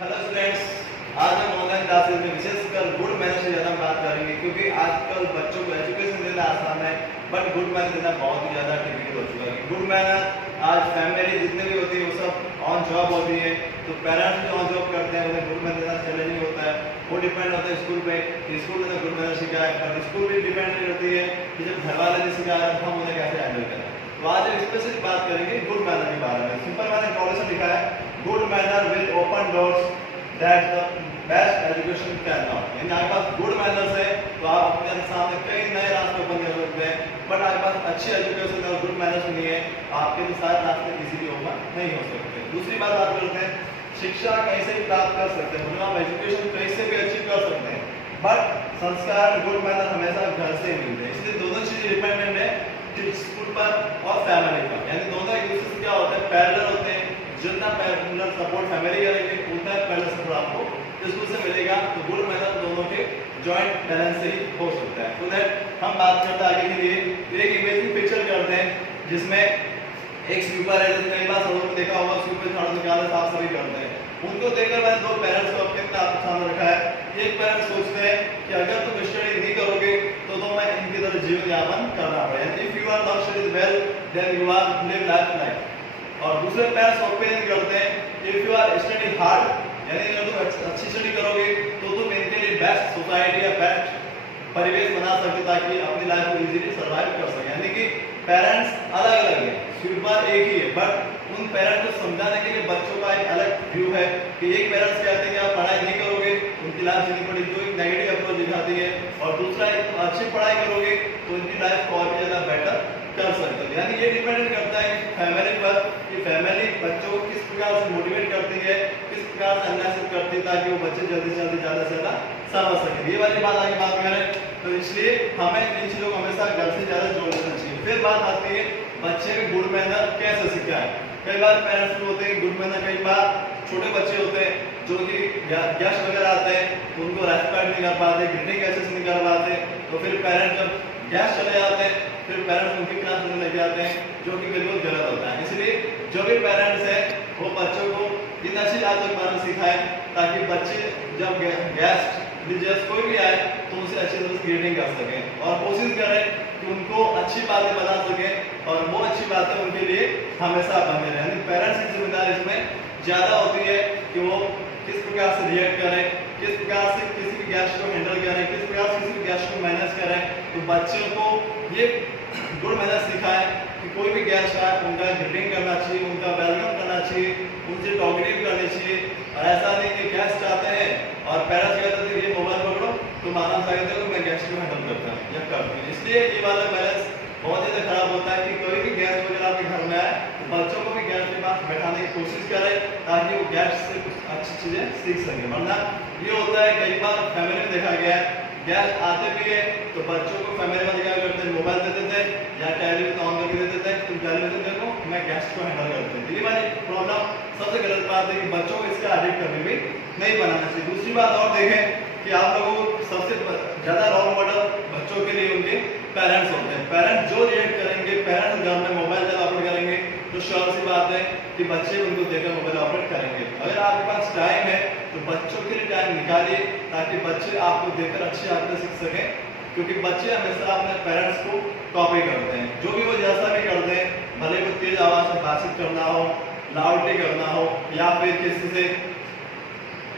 Hello students, आज हम online classes में विशेषकर गुड मैनर्स से ज़्यादा बात करेंगे क्योंकि आजकल बच्चों को एजुकेशन देना आसान है बट गुड मैनर देना बहुत ही ज़्यादा डिफिकल्ट हो चुका है। गुड मैनर आज फैमिली जितने भी होती है वो सब ऑन जॉब होती है, तो पेरेंट्स जो ऑन जॉब करते हैं उन्हें गुड मैनर देना चैलेंजिंग होता है। वो डिपेंड होता है स्कूल पे कि स्कूल ने गुड मैनर सिखाया, पर स्कूल भी डिपेंड करती है कि जब घर वाले ने सिखाया हम उन्हें कैसे हैंडल करें। तो आज हम स्पेशली बात करेंगे गुड मैनर के बारे में। सिंपल मैंने इंट्रोडक्शन लिखा है, good manner will open doors that the best education can not. यानी आपके पास गुड मैनर्स है तो आप अपने सामने कई नए रास्ते ओपन कर सकते हैं, बट आपके पास अच्छी एजुकेशन और गुड मैनर्स नहीं है, आपके लिए सारे रास्ते किसी भी ओपन नहीं हो सकते। दूसरी बात करते हैं, शिक्षा कहीं से भी प्राप्त कर सकते हैं, मतलब आप एजुकेशन कहीं से भी अचीव कर सकते हैं, बट संस्कार गुड मैनर हमेशा घर से ही मिलते हैं। इसलिए दोनों चीजें डिपेंडेंट है स्कूल पर और फैमिली पर, यानी दोनों एक दूसरे से क्या होता है, पैरेलल होते हैं। जितना पैरेलल सपोर्ट फैमिली करेंगे उतना पैरेलल सपोर्ट आपको स्कूल से मिलेगा। तो गुड मैनर दोनों के जॉइंट बैलेंस से ही हो सकता है। तो दैट हम बात करते हैं आगे के लिए। एक इमेजिंग पिक्चर करते हैं जिसमें एक स्वीपर है, जिसने कई बार सड़कों में देखा होगा, स्वीपर झाड़ू निकालते साफ सफाई करते हैं। उनको देखकर मैंने दो पेरेंट्स को अपने सामने रखा है। एक पेरेंट्स सोचते हैं कि अगर तुम स्टडी नहीं करोगे तो मैं इनकी तरह जीवन यापन करना पड़ेगा। If you are not studies well then you are live life. और दूसरे पेरेंट्स ओपिनियन करते हैं if you are study hard, यानी अगर तुम अच्छी स्टडी करोगे तो तुम इनके लिए बेस्ट सोसाइटी या बेस्ट परिवेश बना सकते ताकि अपनी लाइफ को इजीली सर्वाइव कर सके। यानी कि पेरेंट्स अलग अलग है, स्वीपर एक ही है, बट उन पेरेंट्स को समझाने के लिए बच्चों का एक अलग व्यू है कि एक पेरेंट्स कहते हैं कि आप पढ़ाई नहीं करोगे उनकी लाइफ जीनी पड़ेगी, जो एक नेगेटिव अप्रोच दिखाती है, और दूसरा एक अच्छी पढ़ाई करोगे तो उनकी लाइफ को और भी ज़्यादा बेटर कर सकते हैं। यानी ये डिपेंड करता है फैमिली पर कि फैमिली बच्चों को किस प्रकार से मोटिवेट करती है, किस प्रकार से एनालिसिस करती है ताकि वो बच्चे जल्दी से जल्दी ज़्यादा से ज़्यादा समझ सके। ये वाली बात आगे बात करें तो इसलिए हमें इन चीज़ों को हमेशा घर से ज़्यादा जोड़ देना चाहिए। फिर बात आती है बच्चे में गुड मैनर कैसे सिखाएं। कई बार पेरेंट्स होते हैं गुड मैनर, कई बार छोटे बच्चे होते हैं जो कि गेस्ट वगैरह आते हैं तो उनको रेस्पेक्ट नहीं कर पाते, ग्रीटिंग कैसे नहीं कर पाते, तो फिर पेरेंट्स जब गेस्ट चले जाते हैं फिर पेरेंट्स उनकी क्लास में लेके आते हैं, जो कि बिल्कुल गलत होता है। इसलिए जो भी पेरेंट्स है वो बच्चों को इन अच्छी आदतों के बारे में सिखाएं ताकि बच्चे जब गेस्ट विजिटर्स कोई भी आए तो उनसे अच्छी तरह से ग्रीटिंग कर सकें, और कोशिश करें कि उनको अच्छी बातें बता सकें और वो अच्छी बातें उनके लिए हमेशा बने रहें। यानी पेरेंट्स की जिम्मेदारी इसमें ज़्यादा होती है कि वो किस प्रकार से रिएक्ट करें, किस प्रकार से किसी भी गेस्ट को हैंडल करें, किस प्रकार से किसी भी गेस्ट को मैनेज करें। तो बच्चों को ये गुड मैनर सिखाएं कि कोई भी गेस्ट आए उनका ग्रीटिंग करना चाहिए, उनका वेलकम करना चाहिए, उनसे टॉकिंग करनी चाहिए। और ऐसा नहीं कि गेस्ट आते हैं और पेरेंट्स कहते थे ये मोबाइल पकड़ो तुम आराम से कहते हो मैं गेस्ट को हैंडल करता हूँ या करती हूँ। इसलिए ये वाला बैलेंस बहुत ज़्यादा खराब होता है कि कोई भी गेस्ट वगैरह आपके घर में आए तो बच्चों को भी गेस्ट के पास बैठाने की कोशिश करें ताकि वो गेस्ट से कुछ अच्छी चीज़ें सीख सकें। वरना ये होता है कई बार फैमिली में देखा गया है गेस्ट आते भी है तो बच्चों को फैमिली में क्या करते हैं, मोबाइल दे देते हैं या टेलीविजन ऑन करके दे देते हैं, तुम टेलीविजन देखो मैं गेस्ट को हैंडल करते हैं। ये वाली प्रॉब्लम सबसे गलत बात है कि बच्चों को इसका एडिक्ट कभी भी नहीं बनाना चाहिए। दूसरी बात और देखें कि आप लोगों को सबसे ज़्यादा रोल मॉडल बच्चों के लिए उनके पेरेंट्स होते हैं। पेरेंट्स जो रिएक्ट करेंगे, पेरेंट्स घर में मोबाइल जब ऑपरेट करेंगे तो श्योर सी बात है कि बच्चे उनको देखकर मोबाइल ऑपरेट करेंगे। अगर आपके पास टाइम है तो बच्चों के लिए टाइम निकालिए ताकि बच्चे आपको देखकर अच्छी आदतें सीख सकें, क्योंकि बच्चे हमेशा अपने पेरेंट्स को कॉपी करते हैं। जो भी वो जैसा भी करते हैं, भले वो तेज आवाज़ से बातचीत करना हो, लाउडली करना हो, या फिर किसी से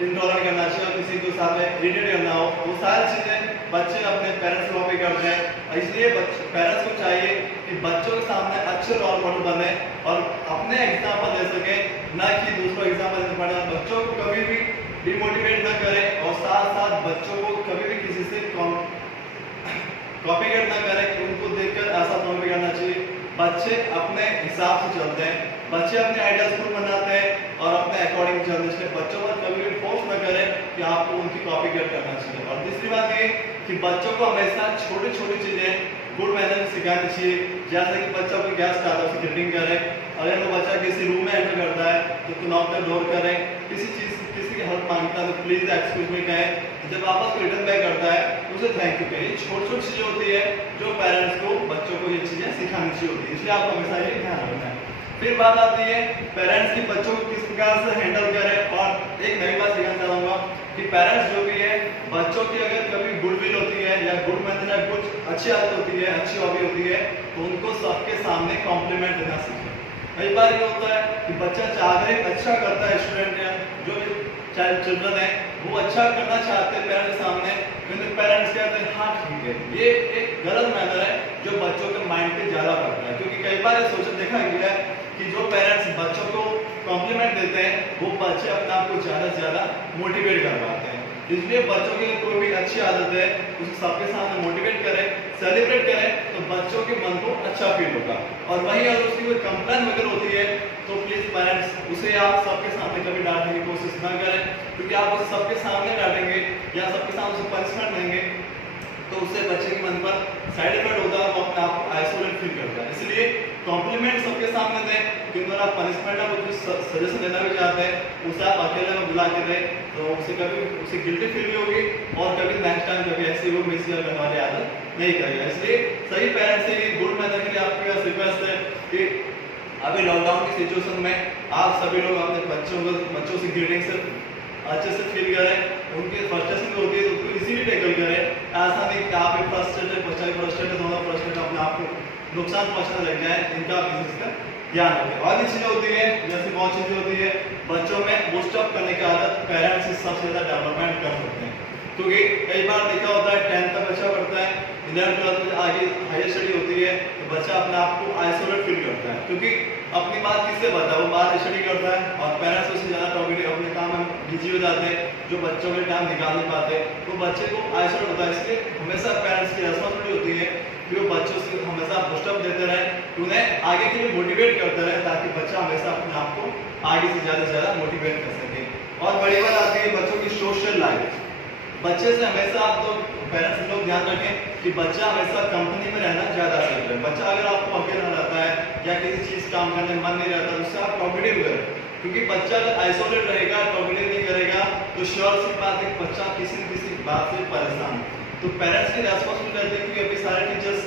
इंटॉलरेंट करना चाहिए और किसी के साथ में इरिटेट करना हो, वो सारी चीज़ें बच्चे अपने पेरेंट्स को कॉपी करते हैं। इसलिए पेरेंट्स को चाहिए कि बच्चों के सामने अच्छे रोल मॉडल बने और अपने एग्जाम्पल दे सके, ना कि दूसरों एग्जाम्पल देने पड़े। बच्चों को कभी भी डिमोटिवेट ना करें और साथ साथ बच्चों को कभी भी किसी से कॉपीकेट ना करें कि उनको देखकर ऐसा कॉपी करना चाहिए। बच्चे अपने हिसाब से चलते हैं, बच्चे अपने आइडियाज खुद बनाते हैं और अपने अकॉर्डिंग चलते हैं। इसलिए बच्चों पर कभी भी फोर्स न करें कि आपको उनकी कॉपीकेट करना चाहिए। और तीसरी बात ये कि बच्चों को हमेशा छोटी छोटी चीज़ें गुड मैनर सिखानी चाहिए। जैसे कि बच्चा कोई गेस्ट आता है उसकी ग्रीटिंग करें, अगर वो बच्चा किसी रूम में एंटर करता है तो नॉक द डोर करें, किसी की हेल्प मांगता है तो प्लीज़ एक्सक्यूज मी कहें, जब वापस रिटर्न बैक करता है उसे थैंक यू कहिए। छोटी छोटी चीज़ें होती है जो पेरेंट्स को बच्चों को ये चीज़ें सिखानी चाहिए होती है, इसलिए आपको हमेशा ये ध्यान रखना है। फिर बात आती है पेरेंट्स की बच्चों को किस प्रकार से हैंडल करें। और एक नई बात सीखना चाहूंगा कि पेरेंट्स जो भी है बच्चों की अगर कभी गुडविल होती है या गुड मैनर या कुछ अच्छी आदत होती है, अच्छी हॉबी होती है, तो उनको सबके सामने कॉम्प्लीमेंट देना सीखें। कई बार ये होता है कि बच्चा चाहे अच्छा करता है, स्टूडेंट या जो भी चाइल्ड चिल्ड्रन है वो अच्छा करना चाहते हैं पेरेंट्स के सामने, क्योंकि पेरेंट्स कहते हैं हाँ ठीक है। ये एक गलत मैनर है जो बच्चों के माइंड पे ज्यादा पड़ता है, क्योंकि कई बार ये सोचा देखा गया है कि जो पेरेंट्स बच्चों को कॉम्प्लीमेंट देते हैं वो बच्चे अपने आप को ज्यादा से ज्यादा मोटिवेट कर पाते हैं। इसलिए बच्चों की कोई भी अच्छी आदत है उसे सबके सामने मोटिवेट करें, सेलिब्रेट करें, तो बच्चों के मन को अच्छा फील होगा। और वहीं अगर उसकी कोई कंप्लेन वगैरह होती है तो प्लीज पेरेंट्स उसे आप सबके सामने कभी डांटने की कोशिश ना करें, क्योंकि आप उसे सबके सामने डांटेंगे या सबके सामने उसे पनिशमेंट देंगे तो उससे बच्चे के मन पर साइड इफेक्ट होता है, वो अपने आप को आइसोलेट फील करता है। इसलिए कॉम्प्लीमेंट सबके सामने दें, क्योंकि अगर आप पनिशमेंट या कुछ सजेशन देना भी चाहते हैं उसे आप अकेले में बुला के दें तो उसे गिल्टी फील भी होगी और कभी नेक्स्ट टाइम कभी ऐसी वो मिसबिहेव करने वाली आदत नहीं करेगा। इसलिए सही पेरेंट्स से गुड मैनर के लिए आपके पास रिक्वेस्ट है कि अभी लॉकडाउन की सिचुएशन में आप सभी लोग अपने बच्चों से ग्रीटिंग से अच्छे से फील करें, उनकी फ्रस्ट्रेशन होती है तो उसको इजीली टैकल करें। ऐसा नहीं कि आप एक फ्रस्ट्रेटेड बच्चा भी फ्रस्ट्रेटेड होगा, फ्रस्ट्रेटेड अपने आप को नुकसान पहुंचाने लग जाए, इनका आप इस चीज का ध्यान रखें। और भी चीजें होती है जैसे बहुत चीजें होती है बच्चों में बूस्ट अप करने की आदत पेरेंट्स ही सबसे ज्यादा डेवलपमेंट कर सकते हैं, क्योंकि कई बार देखा होता है 10th तक बच्चा पढ़ता है, 11th 12th में आगे हायर स्टडी होती है तो बच्चा अपने आप को आइसोलेट फील करता है, क्योंकि अपनी बात किससे बताए, वो बाहर स्टडी करता है और पेरेंट्स उससे ज्यादा टॉपिक अपने काम में बिजी हो जाते हैं, जो बच्चों के टाइम निकाल नहीं पाते, तो बच्चे को आइसोलेट होता है। इसलिए हमेशा पेरेंट्स की रिस्पॉन्सिबिलिटी होती है कि वो बच्चों से हमेशा बूस्टअप देते रहे, उन्हें आगे के लिए मोटिवेट करते रहे, ताकि बच्चा हमेशा अपने आप को आगे से ज्यादा मोटिवेट कर सके। और बड़ी बात आती है बच्चों की सोशल लाइफ। बच्चे से हमेशा आप तो पेरेंट्स लोग ध्यान रखें कि बच्चा हमेशा कंपनी में रहना ज्यादा सही है। बच्चा अगर आपको अकेला रहता है या किसी चीज काम करने में मन नहीं रहता तो उससे आप टॉकेटिव करें, क्योंकि बच्चा अगर आइसोलेट रहेगा, टॉकेटिव नहीं करेगा तो श्योर सी बात है बच्चा किसी न किसी बात से परेशान। तो पेरेंट्स की रिस्पॉन्सिबिलिटी रहती है, क्योंकि अभी सारे टीचर्स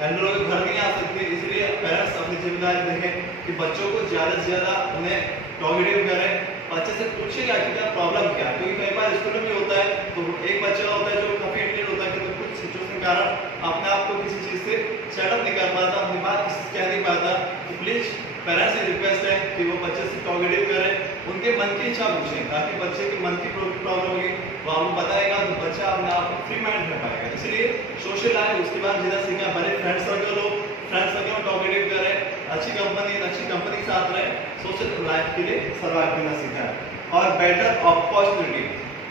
हैंडल होकर घर नहीं आ सकते, इसलिए पेरेंट्स अपनी जिम्मेदारी देखें कि बच्चों को ज्यादा से ज्यादा उन्हें टॉकेटिव करें। बच्चे से पूछिएगा कि क्या प्रॉब्लम क्या है, क्योंकि कई बार स्कूल में भी होता है तो एक बच्चा होता है जो काफी इंटेलिजेंट होता है कि तो कुछ सिचुएशन के कारण अपने आप को किसी चीज से सेटअप नहीं कर पाता, अपनी बात किसी से कह नहीं पाता, तो प्लीज पेरेंट्स से रिक्वेस्ट है कि वो बच्चे से टॉकेटिव करें, उनके मन की इच्छा पूछें, ताकि बच्चे के मन की प्रॉब्लम होगी वो आपको बताएगा तो बच्चा अपने आप को फ्री माइंड रह पाएगा। इसलिए सोशल लाइफ उसके बाद जितना सीखा पहले फ्रेंड सर्कल हो, फ्रेंड सर्कल में टॉकेटिव करें, अच्छी कंपनी के साथ रहे, सोशल लाइफ के लिए सर्वाइव करना सीखा है। और बेटर अपॉर्चुनिटी,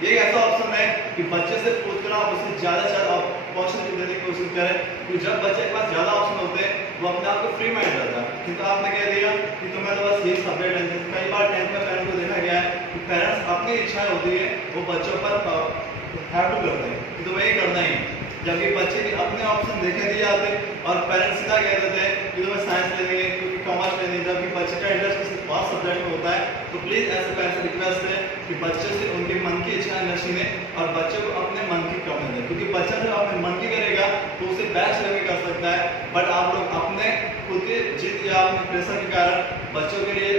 ये ऐसा ऑप्शन है कि बच्चे से पूछकर आप उसे ज्यादा से ज्यादा अपॉर्चुनिटी देने की कोशिश करें, क्योंकि जब बच्चे के पास ज्यादा ऑप्शन होते हैं वो अपने आप को फ्री माइंड रहता है। किंतु आपने कह दिया कि तुम्हें तो बस यही सब्जेक्ट है, कई बार 10th में पेरेंट्स को देखा गया है कि पेरेंट्स अपनी इच्छाएं होती है वो बच्चों पर हैव टू करते हैं कि तुम्हें ये करना ही, जबकि बच्चे के अपने ऑप्शन देखे दिए जाते और पेरेंट्स सीधा कह देते हैं कि तुम्हें साइंस लेनी है, क्योंकि कॉमर्स लेनी है, जबकि बच्चे का इंटरेस्ट किसी और सब्जेक्ट में होता है। तो प्लीज ऐसे पेरेंट्स से रिक्वेस्ट है कि बच्चे से उनके मन की इच्छाएं न छीनें और बच्चे को अपने मन की करने दें, क्योंकि बच्चा जब अपने मन की करेगा तो उसे बेस्ट लेवल कर सकता है। बट आप लोग अपने खुद की जिद या अपने प्रेशर के कारण बच्चों के लिए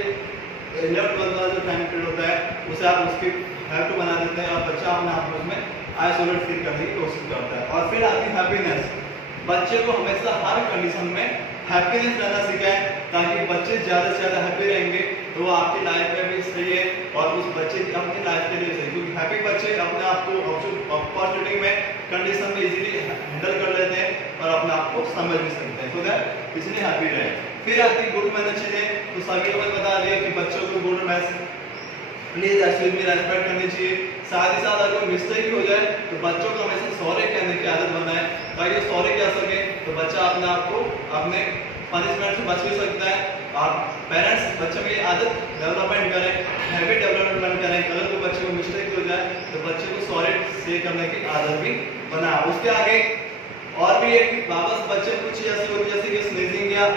11th 12th वाला जो टाइम पीरियड होता है उसे आप उसके हैव टू बना देते हैं और बच्चा अपने आप को उसमें आइसोलेट फील करने की कोशिश करता है। और फिर आती है हैप्पीनेस। बच्चे को हमेशा हर कंडीशन में हैप्पीनेस रहना सिखाएं, ताकि बच्चे ज्यादा से ज्यादा हैप्पी रहेंगे तो वो आपकी लाइफ में भी सही है और उस बच्चे की अपनी लाइफ के लिए सही, क्योंकि हैप्पी बच्चे अपने आप को अपॉर्चुनिटी में कंडीशन में इजीली हैंडल कर लेते हैं और अपने आप को समझ भी सकते हैं, तो दैट इसलिए हैप्पी रहे। फिर आती है गुड मैनर चीजें, तो सभी लोगों ने बता दिया कि बच्चों को good manners please actually respect करनी चाहिए। साथ ही साथ अगर मिस्टेक भी हो जाए तो बच्चों को हमेशा सॉरी कहने की आदत बनाए, ताकि सॉरी कह सके तो बच्चा अपने आप को अपने पनिशमेंट से बच भी सकता है। और पेरेंट्स बच्चों में ये आदत डेवलपमेंट करें, हैबिट डेवलपमेंट करें, अगर कोई बच्चे को मिस्टेक हो जाए तो बच्चे को सॉरी से करने की आदत भी बनाए। उसके आगे और भी एक वापस बच्चे कुछ ऐसी होती है जैसे कि स्नीजिंग या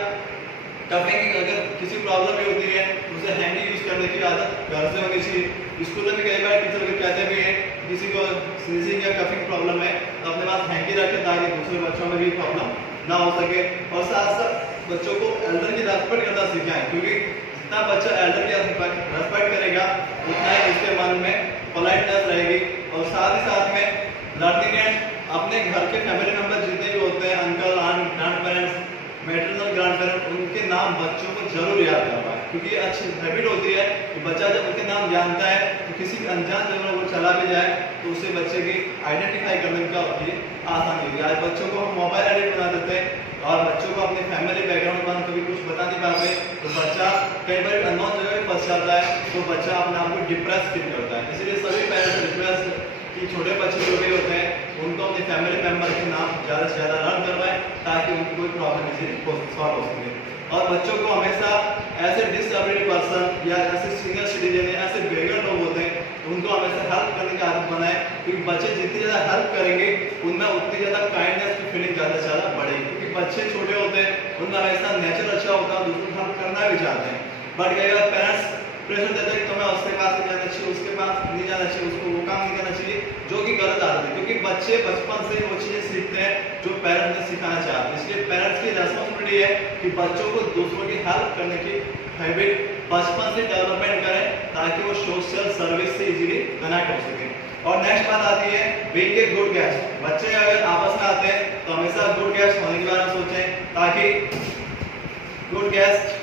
टफिंग, अगर किसी प्रॉब्लम भी होती है उसे हैंडी यूज करने की आदत घर से होनी चाहिए। स्कूल में भी कई बार टीचर लोग कहते भी हैं किसी को स्नीजिंग या कफिंग प्रॉब्लम है तो अपने पास हैंकी रखें, ताकि दूसरे बच्चों में भी प्रॉब्लम ना हो सके। और साथ साथ बच्चों को एल्डर की रेस्पेक्ट करना सिखाएं, क्योंकि जितना बच्चा एल्डर की रेस्पेक्ट करेगा उतना ही उसके मन में पोलाइटनेस रहेगी। और साथ ही साथ में लर्निंग एंड अपने घर के फैमिली मेंबर जितने भी होते हैं, uncle aunt grand parents maternal grand parent, उनके नाम बच्चों को जरूर याद करवाएं, क्योंकि अच्छी हैबिट होती है कि बच्चा जब उनके नाम जानता है तो किसी भी अनजान जगह वो चला भी जाए तो उसे बच्चे की आइडेंटिफाई करने का ये आसानी होगी। आज बच्चों को हम मोबाइल एडिक्ट बना देते हैं और बच्चों को अपने फैमिली बैकग्राउंड पर हम कभी कुछ बता नहीं पाते, तो बच्चा कई बार अननोन जगह पे फंस जाता है, तो बच्चा अपने आप को डिप्रेस फील करता है। इसलिए सभी पेरेंट्स रिक्वेस्ट कि छोटे बच्चे जो भी होते हैं उनको अपने फैमिली मेंबर के नाम ज़्यादा से ज़्यादा लर्न करवाएं, ताकि उनकी कोई प्रॉब्लम इजीली सॉल्व हो सके। और बच्चों को हमेशा ऐसे डिसेबिलिटी पर्सन या ऐसे सीनियर सिटीजन या ऐसे बेगर लोग होते हैं उनको हमेशा हेल्प करने की आदत बनाएं, क्योंकि बच्चे जितनी ज़्यादा हेल्प करेंगे उनमें उतनी ज़्यादा काइंडनेस की फीलिंग ज़्यादा से ज़्यादा बढ़ेगी, क्योंकि बच्चे छोटे होते हैं उनका हमेशा नेचर अच्छा होता है, दूसरों को हेल्प करना भी चाहते हैं। बट कई बार पेरेंट्स प्रेशर देते हैं कि तुम्हें उसके पास नहीं जाना चाहिए, उसके पास नहीं जाना चाहिए, उसको वो काम नहीं करना चाहिए, जो कि गलत आदत है, क्योंकि बच्चे बचपन से वो चीजें सीखते हैं जो पेरेंट्स ने सिखाना चाहते हैं। इसलिए पेरेंट्स की रिस्पॉन्सिबिलिटी है कि बच्चों को दूसरों की हेल्प करने की हैबिट बचपन से डेवलपमेंट करें, ताकि वो सोशल सर्विस से इजीली कनेक्ट हो सके। और नेक्स्ट बात आती है बीइंग ए गुड गेस्ट। बच्चे अगर आपस में आते हैं तो हमेशा गुड गेस्ट होने के बारे में सोचें, ताकि गुड गेस्ट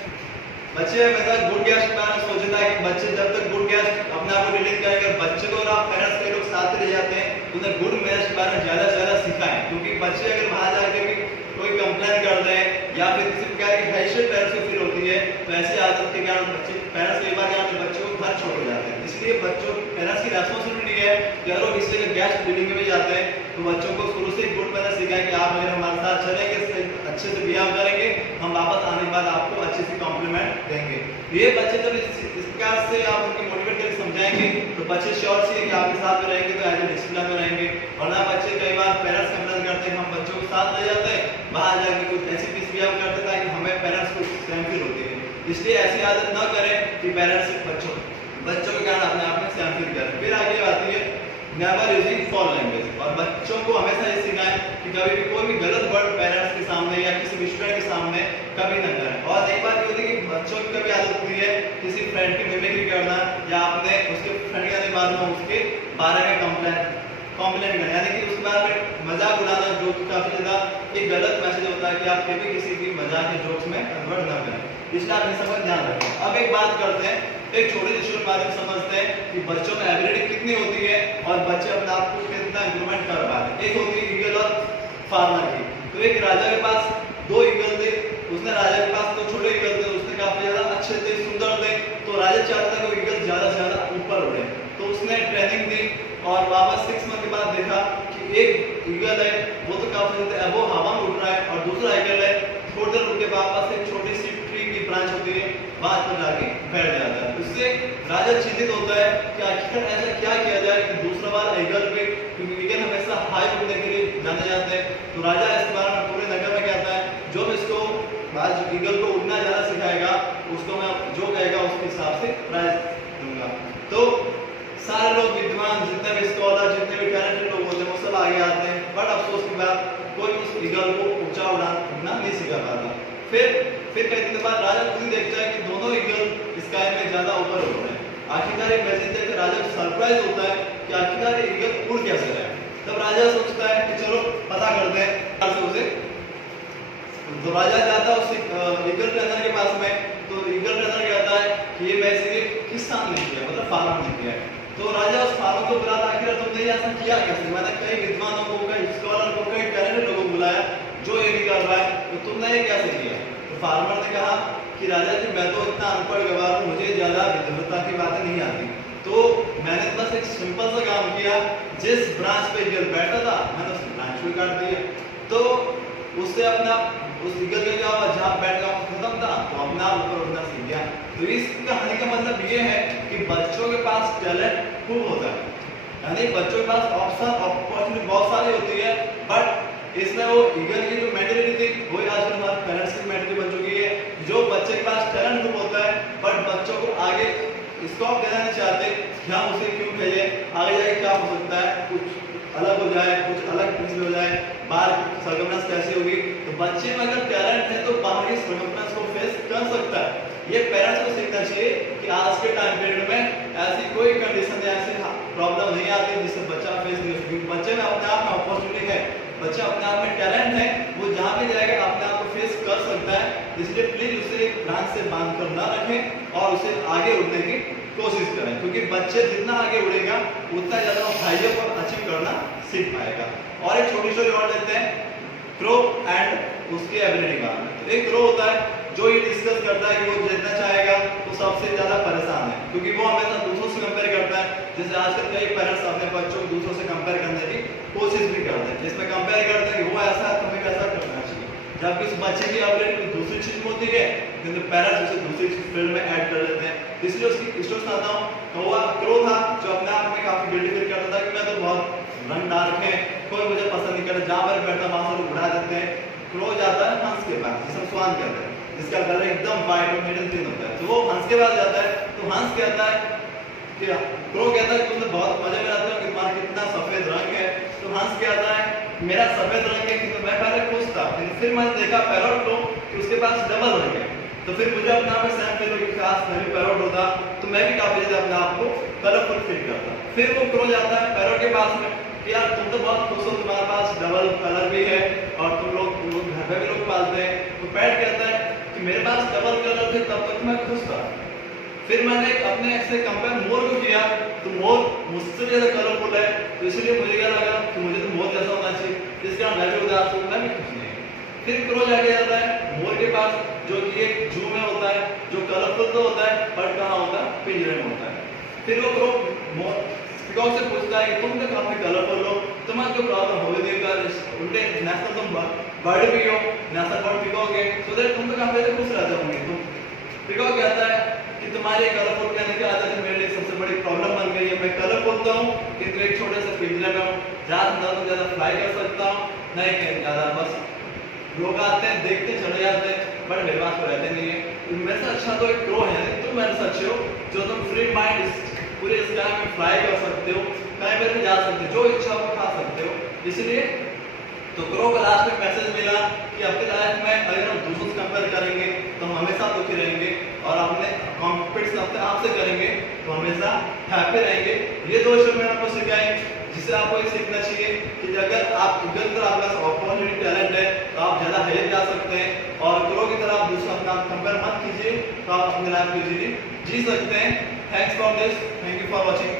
बच्चे हमेशा गुड गेस्ट के बारे में सोचता है कि बच्चे जब तक गुड गेस्ट अपने आप को रिलीज करेंगे, बच्चे को और आप पेरेंट्स के लोग साथ ले जाते हैं तो उन्हें गुड मैनर्स के बारे में ज़्यादा से ज़्यादा सिखाएं, क्योंकि बच्चे अगर बाहर जाके भी कोई कंप्लेन कर रहे हैं या फिर किसी प्रकार की हैसियत पेरेंट्स को फील होती है, तो ऐसी आदत के कारण बच्चे पेरेंट्स कई बार क्या बच्चों को घर छोड़ जाते हैं। इसलिए बच्चों पेरेंट्स की रेस्पॉन्सिबिलिटी है कि अगर वो किसी के गेस्ट बिल्डिंग में भी जाते हैं तो बच्चों को शुरू से गुड मैनर्स सिखाएं कि आप अगर हमारे साथ चलेंगे, अच्छे से बिहेव करेंगे, हम वापस आने के बाद आपको अच्छे से कॉम्प्लीमेंट देंगे। ये बच्चे जब इस प्रकार से आप उनकी मोटिवेट करके समझाएंगे तो बच्चे श्योर सी है कि आपके साथ में रहेंगे तो एज ए डिसिप्लिन में रहेंगे। वरना बच्चे कई बार पेरेंट्स कंप्लेन करते हैं, हम बच्चों को साथ ले जाते हैं, बाहर जाके कुछ ऐसी बिहेव करते हैं ताकि हमें पेरेंट्स को सेम फील होती है। इसलिए ऐसी आदत न करें कि पेरेंट्स बच्चों के कारण अपने आप में सेम फील करें। फिर आगे आती है नेवर यूजिंग फॉल लैंग्वेज, और बच्चों को हमेशा ये सिखाएं कि कभी भी कोई भी गलत वर्ड पेरेंट्स के सामने या किसी भी स्टूडेंट के सामने कभी ना करें। और एक बात ये होती है कि बच्चों की कभी आदत होती है किसी फ्रेंड की मिमिक्री करना, या आपने उसके फ्रेंड के बाद में उसके बारे में कॉम्प्लेन करना, यानी कि उसके बारे में मजाक उड़ाना, जो काफी ज्यादा एक गलत मैसेज होता है कि आप कभी किसी की मजाक के जोक्स में कन्वर्ट ना करें। इसलिए आप ये सब ध्यान रखें। अब एक बात करते हैं, एक छोटे से शुरू बात समझते हैं कि बच्चों में एबिलिटी कितनी होती है और बच्चे अपने आप को कितना इंप्रूवमेंट कर पा रहे हैं। एक होती है ईगल और फार्मर की। तो एक राजा के पास दो ईगल थे, उसने राजा के पास दो छोटे ईगल थे, उसने काफी ज्यादा अच्छे थे, सुंदर थे, तो राजा चाहता था कि ईगल ज्यादा से ज्यादा ऊपर उड़े, तो उसने ट्रेनिंग दी और वापस 6 मंथ के बाद देखा कि एक ईगल है वो तो काफी ज्यादा अबो हवा में उड़ रहा है, और दूसरा ईगल है थोड़ी देर उड़ के वापस एक छोटी सी ट्री की ब्रांच होती है वहां पर जाके बैठ जाता है। उससे राजा चिंतित होता है कि आखिर ऐसा क्या किया जाए कि दूसरा बार ईगल पे, क्योंकि ईगल हमेशा हाई उड़ने के लिए जाने जाते हैं, तो राजा इस बार में पूरे नगर में कहता है जो भी इसको आज ईगल को उड़ना ज्यादा सिखाएगा उसको मैं जो कहेगा उसके हिसाब से प्राइज दूंगा। तो सारे लोग विद्वान, जितने भी स्कॉलर, जितने भी टैलेंटेड लोग होते हैं वो सब आगे आते हैं, बट अफसोस की बात कोई उस ईगल को ऊंचा उड़ना नहीं सिखा पाता। फिर कई दिन के बाद राजा खुद ही देखता है कि दोनों ईगल स्काई में ज्यादा ऊपर उड़ रहे हैं। आखिरकार एक मैसेज देख के राजा सरप्राइज होता है कि आखिरकार ईगल उड़ कैसे रहा है। तब राजा सोचता है कि चलो पता करते हैं उसे। तो राजा जाता है उस ईगल ट्रेनर के पास में, तो ईगल ट्रेनर कहता है कि ये मैसेज किसान ने किया, मतलब फार्मर ने किया है। तो राजा उस फार्मर को बुलाता, आखिर तुमने ऐसा किया कैसे? मैंने कई विद्वानों को, कई स्कॉलर को, कई टैलेंटेड लोगों को बुलाया जो ये नहीं कर रहा है, तो तुमने ये कैसे किया? तो फार्मर ने कहा कि राजा जी मैं तो इतना अनपढ़ गवार हूँ, मुझे ज्यादा विद्वता की बातें नहीं आती, तो मैंने बस एक सिंपल सा काम किया, जिस ब्रांच पे ईगल बैठा था मैंने उस ब्रांच को काट दिया, तो उससे अपना उस ईगल का क्या हुआ, जहाँ बैठ गया खत्म था, तो अपने आप ऊपर उड़ना सीख गया। तो इस कहानी का मतलब ये है कि बच्चों के पास टैलेंट खूब होता है, यानी बच्चों के पास ऑप्शन अपॉर्चुनिटी बहुत सारी होती है, बट इसमें वो ईगल की जो मेंटालिटी थी वही आजकल हमारे पेरेंट्स की मेंटालिटी बन चुकी है। जो बच्चे के पास टैलेंट खूब होता है बट बच्चों को आगे स्कोप देना नहीं चाहते कि हम उसे क्यों भेजें, आगे जाके क्या हो सकता है, कुछ अलग हो जाए, कुछ अलग चीज हो जाए, बाहर सर्कमफ्रेंस कैसी होगी। तो बच्चे में अगर टैलेंट है तो बाहरी सर्कमफ्रेंस को फेस कर सकता है। ये पेरेंट्स को सीखना चाहिए कि आज के टाइम पीरियड में ऐसी कोई कंडीशन या ऐसी प्रॉब्लम नहीं आती जिससे बच्चा फेस नहीं हो सकती। बच्चे में अपने आप में अपॉर्चुनिटी है, बच्चा अपने आप में टैलेंट है, वो जहाँ भी जाएगा अपने आप को फेस कर सकता है। इसलिए प्लीज उसे ब्रांच से बांध कर ना रखें और उसे आगे उड़ने की कोशिश करें, क्योंकि बच्चे जितना आगे उड़ेगा उतना ज्यादा हाइयर पर अचीव करना सीख पाएगा। और एक छोटी स्टोरी और लेते हैं, क्रो एंड उसकी एबिलिटी का। तो एक क्रो होता है जो ये डिस्कस करता है कि वो जीतना चाहेगा तो सबसे ज्यादा परेशान है, क्योंकि वो हमेशा दूसरों से कंपेयर करता है। जैसे आजकल कई पेरेंट्स अपने बच्चों को दूसरों से कंपेयर करने की कोशिश भी करते हैं, जिसमें कंपेयर करते हैं कि वो ऐसा है तुम्हें कैसा करना चाहिए, जबकि उस बच्चे की एबिलिटी दूसरी चीज में होती है, किंतु पेरेंट्स उसे दूसरी फील्ड में ऐड कर लेते हैं। इसलिए उसकी स्टोरी सुनाता हूँ। कौवा क्रो था जो अपने आप में काफी गिल्टी फील करता था कि मैं तो बहुत रंग डार्क है, कोई मुझे पसंद नहीं करता, जहाँ पर बैठता वहां से उड़ा देते हैं। क्रो जाता है हंस के पास, जिसे हम स्वान कहते हैं, जिसका कलर एकदम व्हाइट और मिडिल ग्रीन होता है। तो वो हंस के पास जाता है, तो हंस कहता है कि क्रो कहता है कि तुम तो बहुत मजे में रहते हो कि तुम्हारा कितना सफेद रंग है। तो हंस कहता है मेरा सफेद रंग है, क्योंकि मैं पहले खुश था, फिर मैंने देखा पैरोट को कि उसके पास डबल रंग है, तो फिर मुझे अपने आप में सहम फील हो कि काश मैं भी पैरोट होता तो मैं भी काफी ज्यादा अपने आप को कलरफुल फील करता। फिर वो क्रो जाता है पैरोट के पास में कि यार तुम तो बहुत खुश हो, तुम्हारे पास डबल कलर भी है और तुम लोग घर में भी लोग पालते हैं। तो पैट कहता है कि मेरे पास डबल कलर थे तब तक मैं खुश था, फिर मैंने अपने से कंपेयर मोर को किया तो मोर मुझसे ज्यादा कलरफुल है, तो इसलिए मुझे क्या लगा कि मुझे तो मोर जैसा होना चाहिए, जिसके कारण मैं भी उदास हूँ, मैं भी खुश नहीं। फिर क्रो जाके जाता है मोर के पास जो कि एक जू में होता है, जो कलरफुल तो होता है बट कहाँ होता है, पिंजरे में होता है। फिर वो क्रो पीकॉक से पूछता है कि तुम तो काफी कलरफुल हो, तुम्हारा जो प्रॉब्लम हो गई उल्टे नेशनल तुम बर्ड भी हो, नेशनल बर्ड पीकॉक है, सो दैट तुम तो काफी खुश रहते होंगे। तुम पीकॉक कहता है कि तुम्हारे कलरफुल कहने की आदत मेरे लिए सबसे बड़ी प्रॉब्लम बन गई है। मैं कलरफुल तो हूँ किंतु एक छोटे से पिंजरे में हूँ, ज्यादा फ्लाई कर सकता हूँ नहीं कहीं ज्यादा, बस लोग आते हैं देखते चले जाते हैं बट मेरे पास तो रहते नहीं है। मेरे से अच्छा तो एक क्रो है, तुम मेरे से अच्छे हो जो तुम फ्री माइंड पूरे स्काई में फ्लाई कर सकते हो, कहीं पर भी जा सकते हो, जो इच्छा हो खा सकते हो। इसलिए तो क्रो को लास्ट में मैसेज मिला कि अपनी लाइफ में अगर हम दूसरों से कंपेयर करेंगे तो हम हमेशा दुखी रहेंगे और अपने कॉम्पिटिशन अपने आप से करेंगे तो हमेशा हैप्पी रहेंगे। ये दो चीजें मैंने आपको सिखाई, जिससे आपको ये सीखना चाहिए कि अगर आपके पास अपॉर्चुनिटी टैलेंट है तो आप ज्यादा हायर जा सकते हैं, और क्रो की तरह आप दूसरा अपना कंपेयर मत कीजिए, तो आप अपनी लाइफ को जी सकते हैं। Thanks for this, thank you for watching.